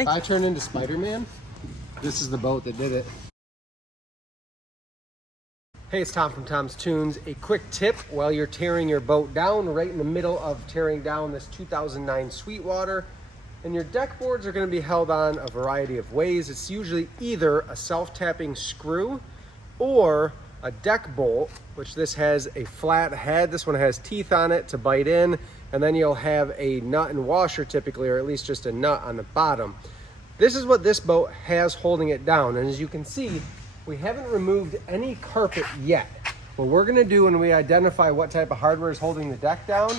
If I turn into Spider-Man, this is the boat that did it. Hey, it's Tom from Tom's Toons. A quick tip while you're tearing your boat down, right in the middle of tearing down this 2009 Sweetwater, and your deck boards are going to be held on a variety of ways. It's usually either a self-tapping screw or a deck bolt, which this has a flat head. This one has teeth on it to bite in, and then you'll have a nut and washer typically, or at least just a nut on the bottom. This is what this boat has holding it down, and as you can see, we haven't removed any carpet yet. What we're gonna do when we identify what type of hardware is holding the deck down,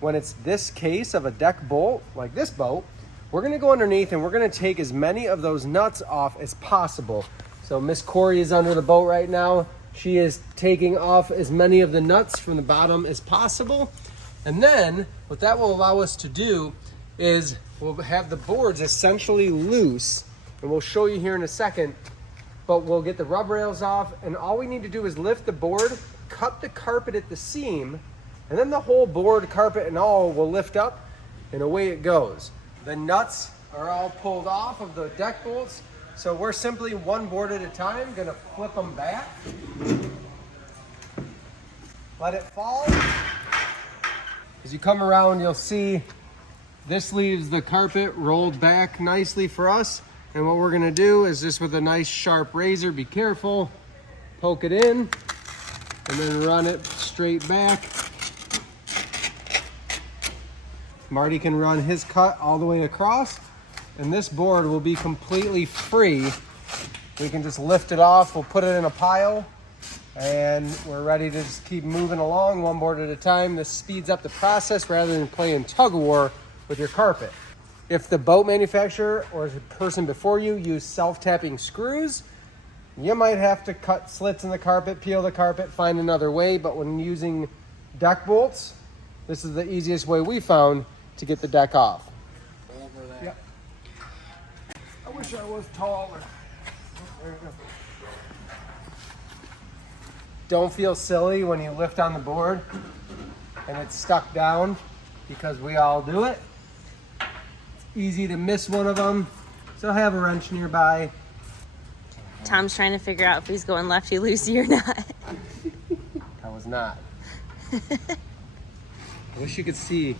when it's this case of a deck bolt, like this boat, we're gonna go underneath and we're gonna take as many of those nuts off as possible. So Miss Corey is under the boat right now. She is taking off as many of the nuts from the bottom as possible. And then what that will allow us to do is we'll have the boards essentially loose, and we'll show you here in a second, but we'll get the rub rails off, and all we need to do is lift the board, cut the carpet at the seam, and then the whole board, carpet and all will lift up, and away it goes. The nuts are all pulled off of the deck bolts, so we're simply one board at a time gonna flip them back, let it fall. As you come around, you'll see this leaves the carpet rolled back nicely for us. And what we're gonna do is just with a nice sharp razor, be careful, poke it in, and then run it straight back. Marty can run his cut all the way across, and this board will be completely free. We can just lift it off, we'll put it in a pile, and we're ready to just keep moving along one board at a time. This speeds up the process rather than playing tug of war with your carpet. If the boat manufacturer or the person before you use self-tapping screws, you might have to cut slits in the carpet, peel the carpet, find another way. But when using deck bolts, this is the easiest way we found to get the deck off. Over that. Yep. I wish I was taller. There you go. Don't feel silly when you lift on the board and it's stuck down, because we all do it. Easy to miss one of them, so have a wrench nearby. Tom's trying to figure out if he's going lefty-loosey or not. I was not. I wish you could see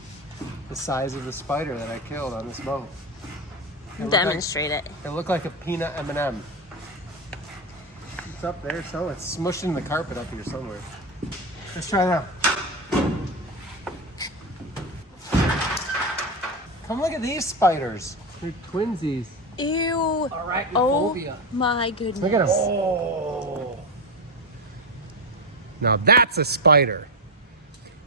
the size of the spider that I killed on this boat. Demonstrate it. It looked like a peanut M&M. It's up there, so it's smushed in the carpet up here somewhere. Let's try it out. Come look at these spiders. They're twinsies. Ew. Arachnophobia. Oh my goodness. Look at them. Oh. Now that's a spider.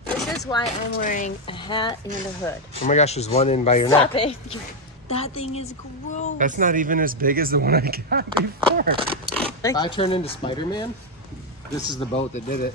This is why I'm wearing a hat and a hood. Oh my gosh, there's one in by your Stop neck. it. That thing is gross. That's not even as big as the one I got before. If I turn into Spider-Man, this is the boat that did it.